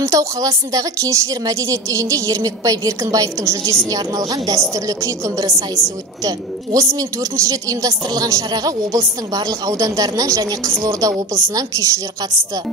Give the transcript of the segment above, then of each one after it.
Хромтау қаласындағы Кеншілер мәдениет үйінде Ермекбай Беркінбаевтың жүлдесіне арналған дәстүрлі күй күмбірі сайысы өтті. Осымен 4-ші рет ұйымдастырылған шараға облыстың барлық аудандарынан және Қызылорда облысынан күйшілер қатысты.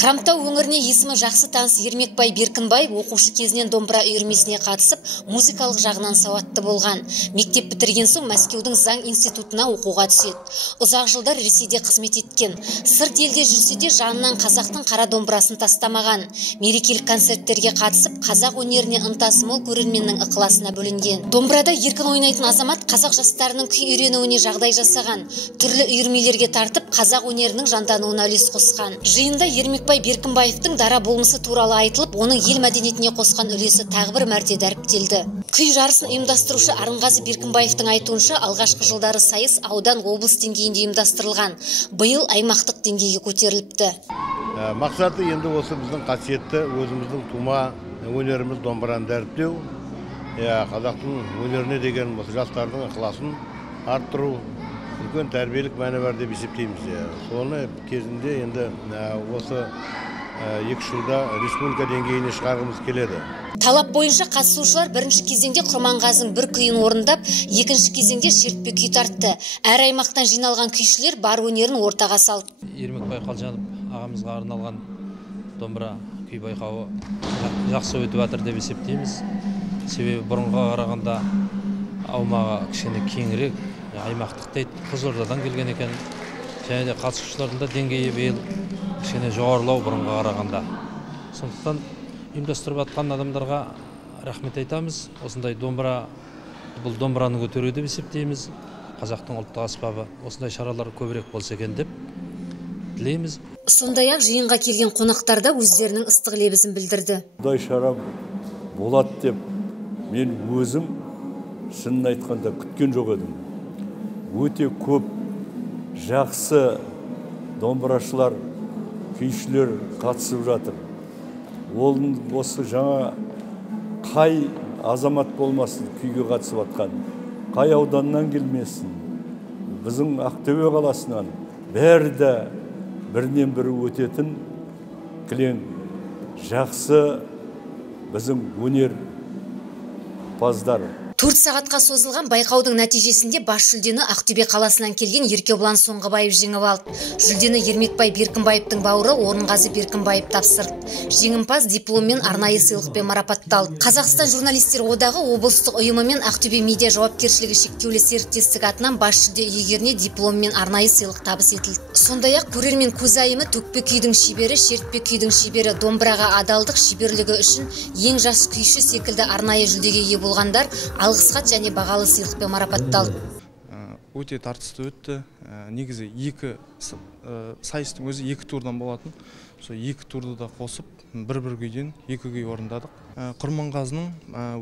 Хромтау өңіріне есімі жақсы таныс Ермекбай Беркінбаев оқушы кезінен домбыра үйірмесіне қатысып, музыкалық жағынан сауатты болған. Мектеп бітірген соң Мәскеудің заң институтына оқуға түседі. Ұзақ жылдар Ресейде қызмет еткен. Сырт елде жүрсе де жанынан қазақтың қара домбырасын тастамаған. Мерекелік концерттерге қатысып, қазақ өнеріне ынтасы мол көрерменнің ықыласына бөлінген. Домбырада еркін ойнайтын азамат қазақ жастарының күй үйренуіне жағдай жасаған. Түрлі үйірмелерге тартып, қазақ өнерінің жандануына үлес қосқан. Жиында Ермекбай Беркінбаевтың дара болмысы туралы айтылып, оның ел мәдениетіне қосқан үлесі тағы бір мәрте дәріптелді. Күй жарысын ұйымдастырушы Арынғазы Беркінбаевтың айтуынша, алғашқы жылдары сайыс аудан облыс деңгейінде ұйымдастырылған. Биыл аймақтық деңгейге көтеріліпті. Мақсаты енді осы біздің қасиетті өзіміздің тума өнеріміз домбыраны дәріптеу, қазақтың өнеріне деген жастардың ықыласын арттыру, үлкен тәрбиелік мәні бар деп есептейміз. Соны кезінде енді осы 2 жылда республика деңгейіне шығарғымыз келеді. Талап бойынша қатысушылар бірінші кезеңде Құрманғазының бір күйін орындап, екінші кезеңде шертпе күй тартты. Әр аймақтан жиналған күйшілер бар өнерін ортаға салды. Ермекбай Қалжанов ағамызға арналған домбыра күй байқауы жақсы өтіп жатыр деп есептейміз. Себебі бұрынға қарағанда аумағы кішкене кеңірек, аймақтық дейді, Қызылордадан келген екен. Және де қатысушылардың да деңгейі биыл кішкене жоғарылау бұрынға қарағанда. Сондықтан ұйымдастырып жатқан адамдарға рахмет айтамыз. Осындай домбыра, бұл домбыраны көтеру деп есептейміз. Қазақтың ұлттық аспабы осындай шаралар көбірек болса екен деп тілейміз. Сондай-ақ жиынға келген қонақтар да өздерінің ыстық лебізін білдірді. Бұндай шара болады деп мен өзім шынын айтқанда күткен жоқ едім. Өте көп жақсы домбырашылар, күйшілер қатысып жатыр. Осы жаңа қай азамат болмасын күйге қатысып жатқан, қай ауданнан келмесін, біздің Ақтөбе қаласынан бәрі де бірінен бірі өтетін кілең жақсы біздің өнер паздар. 4 сағатқа созылған байқаудың нәтижесінде бас жүлдені Ақтөбе қаласынан келген Еркебұлан Соңғыбаев жеңіп алды. Жүлдені Ермекбай Беркінбаевтың бауыры Орынғазы Беркінбаев тапсырды. Жеңімпаз дипломмен арнайы сыйлықпен марапатталды. Қазақстан журналистер одағы облыстық ұйымы мен Ақтөбе медиа жауапкершілігі шектеулі серіктестік атынан бас жүлде иегеріне дипломмен арнайы сыйлық табыс етілді. Сондай-ақ көрермен көзайымы төкпе күйдің шебері, шертпе күйдің шебері, домбыраға адалдық шеберлігі үшін ең жас күйші секілді арнайы жүлдеге ие болғандар алғыс хат және бағалы сыйлықпен марапатталды. Өте тартысты өтті. Негізі сайыстың өзі 2 турдан болатын. Сол 2 турды да қосып, бір-бір күйден 2 күй орындадық. Құрманғазының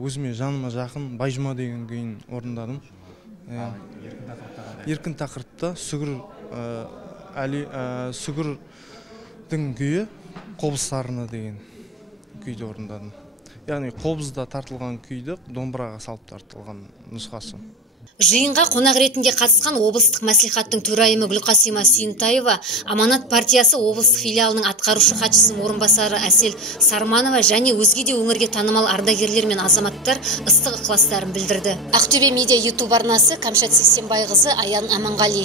өзіме жаныма жақын Байжұма деген күйін орындадым. Еркін тақырыпта сүгірдің күйі қобыз-сарыны деген күйді орындадым. Яғни қобызда тартылған күйді домбыраға салып тартылған нұсқасы. Жиынға қонақ ретінде қатысқан облыстық мәслихаттың төрайымы Гүлқасима Сүйінтаева, Аманат партиясы облыстық филиалының атқарушы хатшысының орынбасары Әсел Сарманова және өзге де өңірге танымал ардагерлер мен азаматтар ыстық ықыластарын білдірді. Ақтөбе медиа YouTube арнасы, Кәмшат Сексенбайқызы, Аян Аманғали.